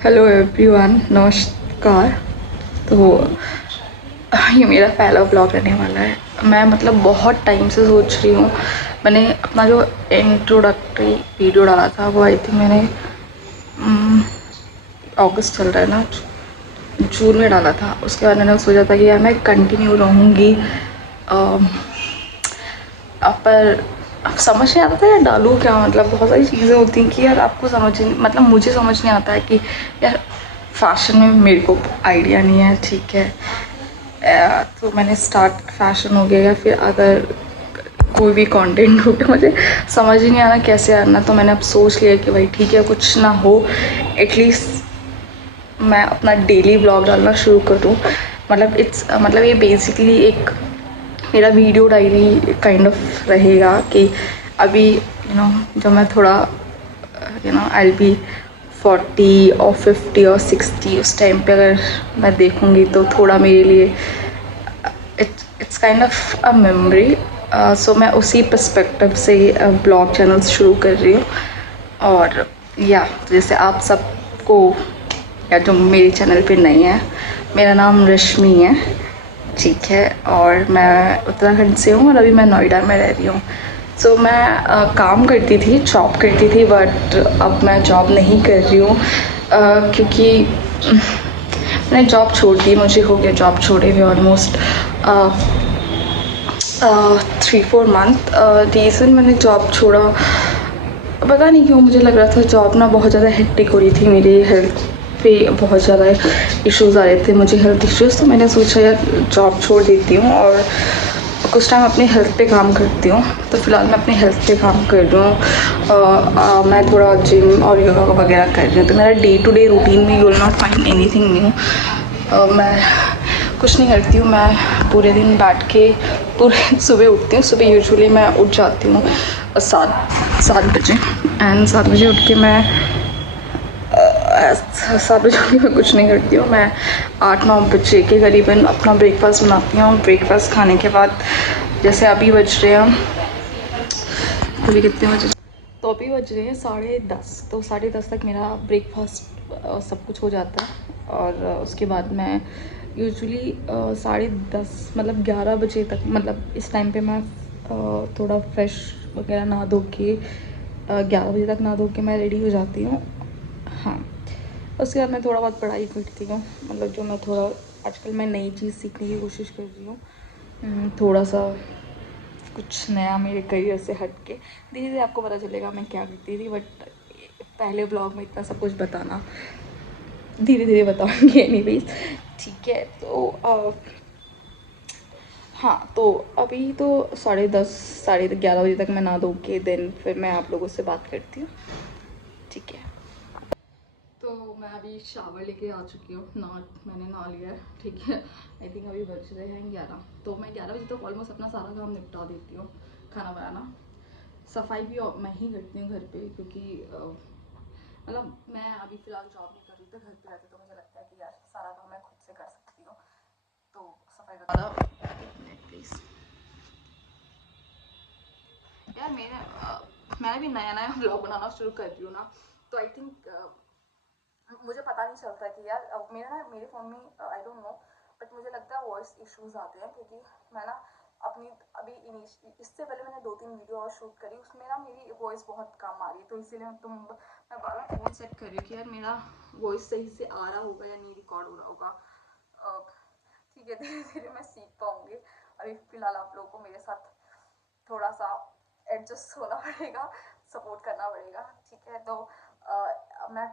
Hello everyone, नमस्कार। तो ये मेरा पहला ब्लॉग रहने वाला है। मैं मतलब बहुत टाइम से सोच रही हूँ। मैंने अपना जो इंट्रोडक्टरी वीडियो डाला था वो आई थिंक मैंने अगस्त चल रहा है ना, जून में डाला था। उसके बाद मैंने सोचा था कि यार मैं कंटिन्यू रहूँगी, पर अब समझ नहीं आता था यार डालूँ क्या। मतलब बहुत सारी चीज़ें होती हैं कि यार आपको समझ नहीं, मतलब मुझे समझ नहीं आता है कि यार फैशन में मेरे को आइडिया नहीं है, ठीक है। तो मैंने स्टार्ट फैशन हो गया, या फिर अगर कोई भी कंटेंट हो गया, मुझे समझ ही नहीं आना कैसे आना। तो मैंने अब सोच लिया कि भाई ठीक है, कुछ ना हो एटलीस्ट मैं अपना डेली ब्लॉग डालना शुरू कर दूँ। मतलब ये बेसिकली एक मेरा वीडियो डायरी काइंड ऑफ रहेगा कि अभी जब मैं थोड़ा आई बी 40 और 50 और 60 उस टाइम पे अगर मैं देखूँगी तो थोड़ा मेरे लिए it's kind of a memory. So मैं उसी पर्सपेक्टिव से ब्लॉग चैनल्स शुरू कर रही हूँ। और या तो जैसे आप सबको, या जो मेरे चैनल पे नहीं है, मेरा नाम रश्मि है, ठीक है। और मैं उत्तराखंड से हूँ और अभी मैं नोएडा में रह रही हूँ। सो मैं काम करती थी, जॉब करती थी, बट अब मैं जॉब नहीं कर रही हूँ क्योंकि मैंने जॉब छोड़ दी। मुझे हो गया जॉब छोड़े हुए ऑलमोस्ट 3-4 मंथ। रीज़न मैंने जॉब छोड़ा, पता नहीं क्यों, मुझे लग रहा था जॉब ना बहुत ज़्यादा हेक्टिक हो रही थी, मेरी हेल्थ पे बहुत ज़्यादा इश्यूज़ आ रहे थे, मुझे हेल्थ इश्यूज़। तो मैंने सोचा यार जॉब छोड़ देती हूँ और कुछ टाइम अपनी हेल्थ पे काम करती हूँ। तो फ़िलहाल मैं अपनी हेल्थ पे काम कर रही हूँ। मैं थोड़ा जिम और योगा वगैरह कर रही हूँ। तो मेरा डे टू डे रूटीन में you will not find anything new. मैं कुछ नहीं करती हूँ, मैं पूरे दिन बैठ के पूरे सुबह उठती हूँ। सुबह यूजुअली मैं उठ जाती हूँ 7 बजे, एंड 7 बजे उठ के मैं 7 बजे उठ के मैं कुछ नहीं करती हूँ। मैं 8-9 बजे के करीबन अपना ब्रेकफास्ट बनाती हूँ। ब्रेकफास्ट खाने के बाद जैसे अभी बज रहे हैं, अभी कितने बजे, तो अभी बज रहे हैं 10:30। तो 10:30 तक मेरा ब्रेकफास्ट सब कुछ हो जाता है। और उसके बाद मैं यूजुअली 10:30 मतलब 11 बजे तक, मतलब इस टाइम पे मैं थोड़ा फ्रेश वगैरह नहा धो के 11 बजे तक नहा धो के मैं रेडी हो जाती हूँ। हाँ, उसके बाद मैं थोड़ा बहुत पढ़ाई करती हूँ। मतलब जो मैं थोड़ा आजकल मैं नई चीज़ सीखने की कोशिश कर रही हूँ, थोड़ा सा कुछ नया मेरे करियर से हट के। धीरे धीरे आपको पता चलेगा मैं क्या करती थी, बट पहले ब्लॉग में इतना सब कुछ बताना धीरे धीरे बताऊँगी एनीवेज, ठीक है। तो हाँ, तो अभी तो 10:30 11 बजे तक मैं नहा धो के देन फिर मैं आप लोगों से बात करती हूँ, ठीक है। तो मैं अभी शावर लेके आ चुकी हूँ, मैंने नहा लिया है, ठीक है। आई थिंक अभी बज रहे हैं 11। तो मैं 11 बजे तक ऑलमोस्ट अपना सारा काम निपटा देती हूँ। खाना बनाना, सफाई भी मैं ही करती हूँ घर पे, क्योंकि मतलब मैं अभी फ़िलहाल जॉब नहीं कर रही, तो घर पे रहती, तो मुझे लगता है कि यार सारा काम मैं खुद से कर सकती हूँ। तो सफाई वगैरह, प्लीज़ यार मैंने भी नया नया ब्लॉग बनाना शुरू कर रही हूँ ना, तो आई थिंक मुझे पता नहीं चलता कि यार मेरे फ़ोन में आई डोंट नो, बट मुझे लगता है वॉइस इश्यूज़ आते हैं, क्योंकि मैं ना अपनी अभी इससे पहले मैंने 2-3 वीडियो और शूट करी, उसमें ना मेरी वॉइस बहुत कम आ रही है। तो इसीलिए मैं बार फ़ोन सेट कर रही हूँ कि यार मेरा वॉइस सही से आ रहा होगा या नहीं, रिकॉर्ड हो रहा होगा, ठीक है। धीरे धीरे मैं सीख पाऊँगी। अभी फ़िलहाल आप लोगों को मेरे साथ थोड़ा सा एडजस्ट होना पड़ेगा, सपोर्ट करना पड़ेगा, ठीक है। तो मैं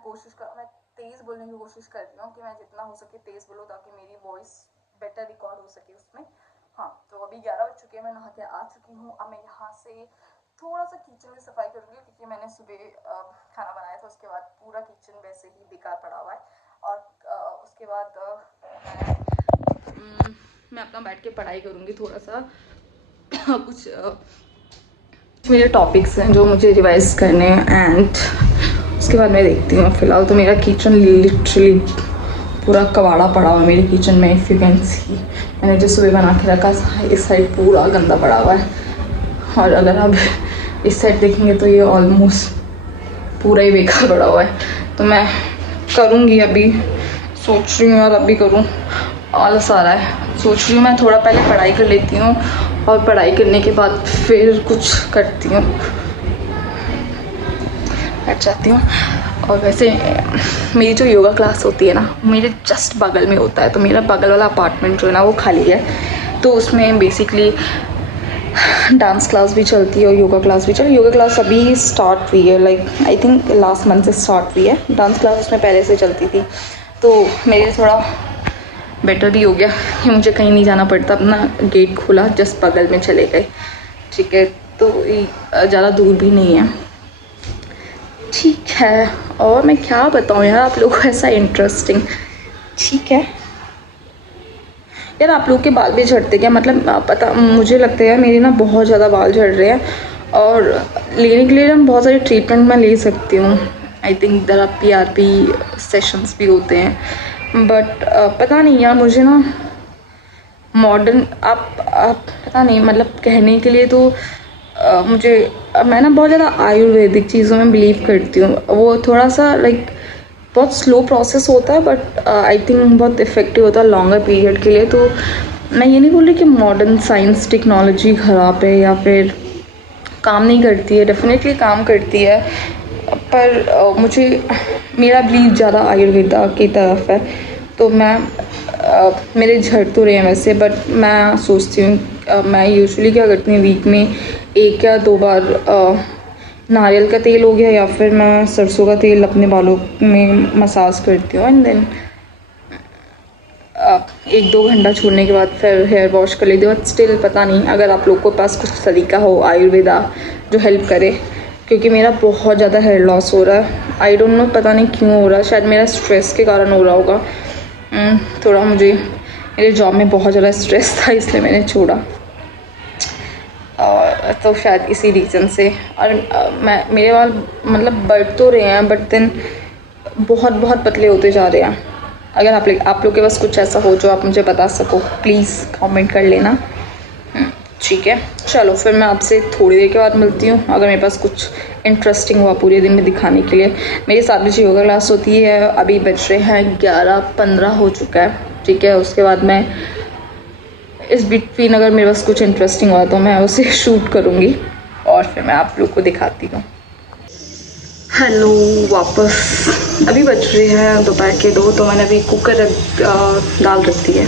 तेज़ बोलने की कोशिश कर रही हूँ कि मैं जितना हो सके तेज़ बोलूँ, ताकि मेरी वॉइस बेटर रिकॉर्ड हो सके उसमें। हाँ, तो अभी 11 बज चुके हैं, मैं नहा के आ चुकी हूँ। अब मैं यहाँ से थोड़ा सा किचन में सफाई करूँगी, क्योंकि मैंने सुबह खाना बनाया था, उसके बाद पूरा किचन वैसे ही बेकार पड़ा हुआ है। और उसके बाद मैं अपना बैठ के पढ़ाई करूँगी थोड़ा सा। कुछ मेरे टॉपिक्स हैं जो मुझे रिवाइज करने हैं, एंड उसके बाद मैं देखती हूँ। फ़िलहाल तो मेरा किचन लिटरली पूरा कबाड़ा पड़ा हुआ है मेरे किचन में, इफ़ यू कैन सी। मैंने जो सुबह बना के रखा, इस साइड पूरा गंदा पड़ा हुआ है, और अगर आप इस साइड देखेंगे तो ये ऑलमोस्ट पूरा ही बेकार पड़ा हुआ है। तो मैं करूँगी अभी, सोच रही हूँ यार अभी करूँ, आलस आ रहा है। सोच रही हूँ मैं थोड़ा पहले पढ़ाई कर लेती हूँ और पढ़ाई करने के बाद फिर कुछ करती हूँ, हट जाती हूँ। और वैसे मेरी जो योगा क्लास होती है ना, मेरे जस्ट बगल में होता है, तो मेरा बगल वाला अपार्टमेंट जो है ना वो खाली है, तो उसमें बेसिकली डांस क्लास भी चलती है और योगा क्लास भी चलती है। योगा क्लास अभी स्टार्ट हुई है, like I think last month से स्टार्ट हुई है। डांस क्लास उसमें पहले से चलती थी, तो मेरे लिए थोड़ा बेटर भी हो गया कि मुझे कहीं नहीं जाना पड़ता, अपना गेट खोला, जस्ट बगल में चले गए, ठीक है। तो ज़्यादा दूर भी नहीं है, ठीक है। और मैं क्या बताऊँ यार आप लोगों को ऐसा इंटरेस्टिंग, ठीक है यार। आप लोग के बाल भी झड़ते क्या? मतलब पता, मुझे लगता है मेरे ना बहुत ज़्यादा बाल झड़ रहे हैं, और लेने के लिए ना बहुत सारे ट्रीटमेंट मैं ले सकती हूँ। I think there are PRP sessions भी होते हैं, बट पता नहीं यार, मुझे ना मॉडर्न आप पता नहीं, मतलब कहने के लिए तो मैं ना बहुत ज़्यादा आयुर्वेदिक चीज़ों में बिलीव करती हूँ। वो थोड़ा सा लाइक बहुत स्लो प्रोसेस होता है, बट आई थिंक बहुत इफ़ेक्टिव होता है लॉन्गर पीरियड के लिए। तो मैं ये नहीं बोल रही कि मॉडर्न साइंस टेक्नोलॉजी ख़राब है या फिर काम नहीं करती है, डेफिनेटली काम करती है, पर मुझे मेरा बिलीव ज़्यादा आयुर्वेदा की तरफ है। तो मैं मेरे झड़ तो रहे हैं वैसे, बट मैं सोचती हूँ मैं यूजुअली क्या करती हूँ, वीक में 1 या 2 बार नारियल का तेल हो गया या फिर मैं सरसों का तेल अपने बालों में मसाज करती हूँ, एंड देन 1-2 घंटा छोड़ने के बाद फिर हेयर वॉश कर लेती हूँ। बट स्टिल पता नहीं, अगर आप लोग के पास कुछ तरीका हो आयुर्वेदा जो हेल्प करे, क्योंकि मेरा बहुत ज़्यादा हेयर लॉस हो रहा है। आई डोंट नो, पता नहीं क्यों हो रहा है, शायद मेरा स्ट्रेस के कारण हो रहा होगा। थोड़ा मुझे मेरे जॉब में बहुत ज़्यादा स्ट्रेस था, इसलिए मैंने छोड़ा, और तो शायद इसी रीज़न से। और मेरे बाल मतलब बढ़ तो रहे हैं, बट देन बहुत बहुत पतले होते जा रहे हैं। अगर आप लोग के पास कुछ ऐसा हो जो आप मुझे बता सको, प्लीज़ कमेंट कर लेना, ठीक है। चलो फिर मैं आपसे थोड़ी देर के बाद मिलती हूँ, अगर मेरे पास कुछ इंटरेस्टिंग हुआ पूरे दिन में दिखाने के लिए। मेरी 7 बजे योगा क्लास होती है, अभी बज रहे हैं 11:15 हो चुका है, ठीक है। उसके बाद मैं इस बिटवीन अगर मेरे पास कुछ इंटरेस्टिंग हुआ तो मैं उसे शूट करूँगी और फिर मैं आप लोग को दिखाती हूँ। हेलो वापस, अभी बज रहे हैं दोपहर के 2, तो मैंने अभी कुकर दाल रख दी है।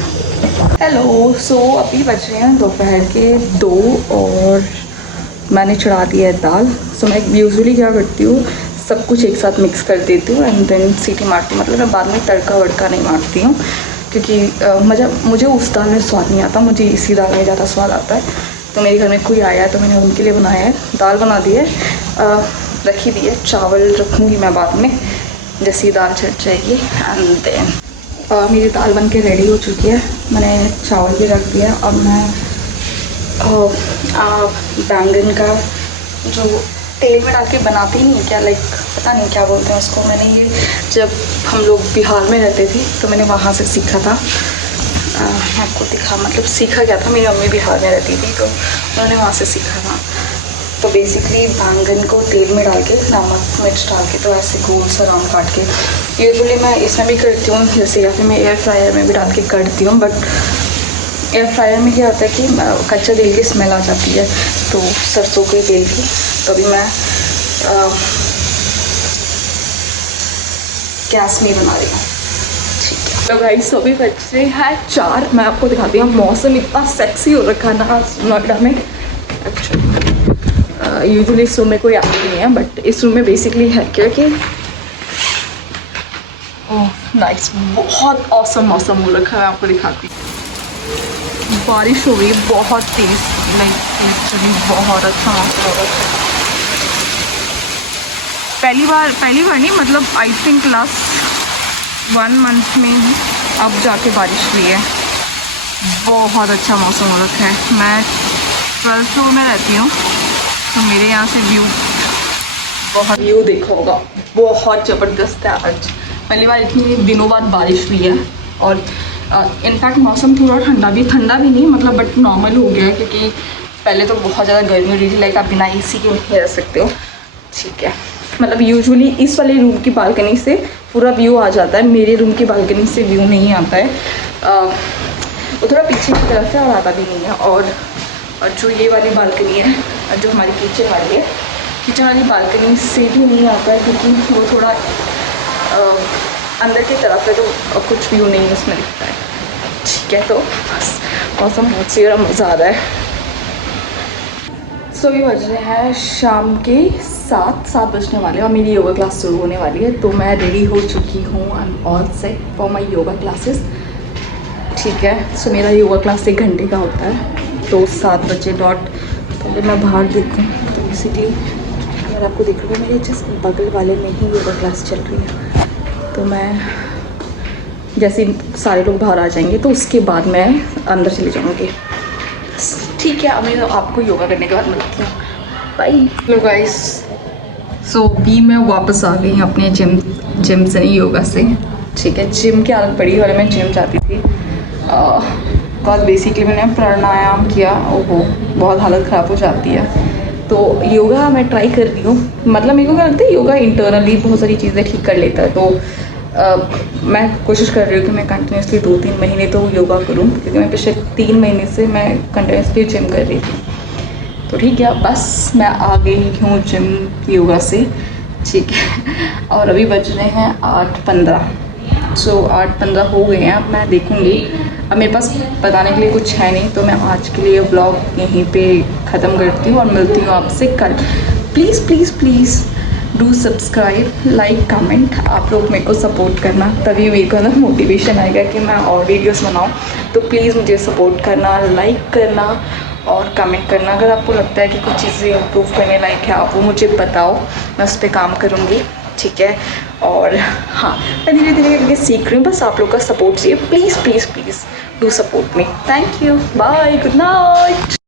हेलो, सो अभी बज रहे हैं दोपहर के 2 और मैंने चढ़ा दिया है दाल। सो मैं यूजुअली क्या करती हूँ, सब कुछ एक साथ मिक्स कर देती हूँ एंड देन सीटी मारती हूँ। मतलब मैं बाद में तड़का वड़का नहीं मारती हूँ, क्योंकि मुझे उस दाल में स्वाद नहीं आता, मुझे इसी दाल में ज़्यादा स्वाद आता है। तो मेरे घर में कोई आया है तो मैंने उनके लिए बनाया है, दाल बना दी है, रखी दी है। चावल रखूँगी मैं बाद में, जैसे ही दाल चढ़ जाएगी। एंड देन मेरी दाल बन के रेडी हो चुकी है, मैंने चावल भी रख दिया। अब मैं बैंगन का जो तेल में डाल के बनाती नहीं क्या, लाइक पता नहीं क्या बोलते हैं उसको, मैंने ये जब हम लोग बिहार में रहते थे तो मैंने वहाँ से सीखा था। मैं आपको मतलब सीखा क्या था, मेरी मम्मी बिहार में रहती थी तो उन्होंने वहाँ से सीखा था। तो बेसिकली बैंगन को तेल में डाल के नमक मिर्च डाल के, तो ऐसे गोल सा राउंड काट के, यूजुअली मैं इसमें भी करती हूँ जैसे, या फिर मैं एयर फ्रायर में भी डाल के करती हूँ। बट एयर फ्रायर में क्या होता है कि कच्चा तेल की स्मेल आ जाती है, तो सरसों के तेल की। तो अभी मैं गैस में बना रही हूँ, ठीक है। तो गाइस अभी बच्चे हैं 4, मैं आपको दिखाती हूँ। मौसम इतना सेक्सी हो रखा है ना नोएडा में। यूजुअली इस रूम में कोई आता नहीं है, बट इस रूम में बेसिकली है क्योंकि ओह नाइस, बहुत औसम मौसम हो रखा है। मैं आपको दिखाती हूँ, बारिश हो रही है बहुत तेज, लिटरली बहुत अच्छा मौसम हो रखा है। पहली बार नहीं, मतलब आई थिंक लास्ट 1 मंथ में ही अब जाके बारिश हुई है। बहुत अच्छा मौसम हो रखा है। मैं 12th फ्लोर में रहती हूँ, तो मेरे यहाँ से व्यू देखा होगा, बहुत ज़बरदस्त है। आज पहली बार इतनी दिनों बाद बारिश हुई है, और इनफैक्ट मौसम थोड़ा ठंडा भी नहीं, मतलब बट नॉर्मल हो गया है, क्योंकि पहले तो बहुत ज़्यादा गर्मी हो रही थी, लाइक आप बिना AC के नहीं रह सकते हो, ठीक है। मतलब यूजुअली इस वाले रूम की बालकनी से पूरा व्यू आ जाता है, मेरे रूम की बालकनी से व्यू नहीं आता है। वो थोड़ा पीछे की तरफ है और आता भी नहीं है। और जो ये वाली बालकनी है, जो हमारी किचन वाली है, किचन वाली बालकनी से भी नहीं आता है क्योंकि वो थोड़ा अंदर की तरफ है, तो कुछ व्यू नहीं उसमें दिखता है। ठीक है, तो बस मौसम बहुत सी मज़ा आ रहा है। सो अभी बज रहे हैं शाम के 7 बजने वाले और मेरी योगा क्लास शुरू होने वाली है। तो मैं रेडी हो चुकी हूँ, I am all set for my yoga classes. ठीक है, सो मेरा योगा क्लास 1 घंटे का होता है, तो 7 बजे डॉट। पहले मैं बाहर देखूँ तो बेसिकली अगर आपको देख रहा हूँ मेरे जस्ट बगल वाले में ही योगा क्लास चल रही है। तो मैं जैसे सारे लोग बाहर आ जाएंगे तो उसके बाद मैं अंदर चली जाऊँगी। ठीक है, अब मैं आपको योगा करने के बाद मिलती हूँ। बाय। हेलो गाइस, सो भी मैं वापस आ गई अपने जिम से नहीं, योगा से। ठीक है, जिम की आदत पड़ी और मैं जिम जाती थी। बहुत बेसिकली मैंने प्राणायाम किया, ओहो बहुत हालत ख़राब हो जाती है। तो योगा मैं ट्राई कर रही हूँ, मतलब मेरे को क्या लगता है योगा इंटरनली बहुत सारी चीज़ें ठीक कर लेता है। तो मैं कोशिश कर रही हूँ कि मैं कंटिन्यूसली 2-3 महीने तो योगा करूँ, क्योंकि मैं पिछले 3 महीने से मैं कंटिन्यूसली जिम कर रही थी। तो ठीक है, बस मैं आ गई हूँ जिम योगा से। ठीक है, और अभी बज रहे हैं 8:15। सो 8:15 हो गए हैं। अब मैं देखूँगी, अब मेरे पास बताने के लिए कुछ है नहीं, तो मैं आज के लिए ब्लॉग यहीं पे ख़त्म करती हूँ और मिलती हूँ आपसे कल। Please please please do subscribe, like, comment. आप लोग मेरे को सपोर्ट करना, तभी मेरे को ना मोटिवेशन आएगा कि मैं और वीडियोस बनाऊँ। तो प्लीज़ मुझे सपोर्ट करना, लाइक करना और कमेंट करना। अगर आपको लगता है कि कुछ चीज़ें इम्प्रूव करने लायक है, आप वो मुझे बताओ, मैं उस पर काम करूँगी। ठीक है, और हाँ, मैं धीरे धीरे करके सीख रही हूँ, बस आप लोग का सपोर्ट चाहिए। Please please please do support me. Thank you, bye, good night.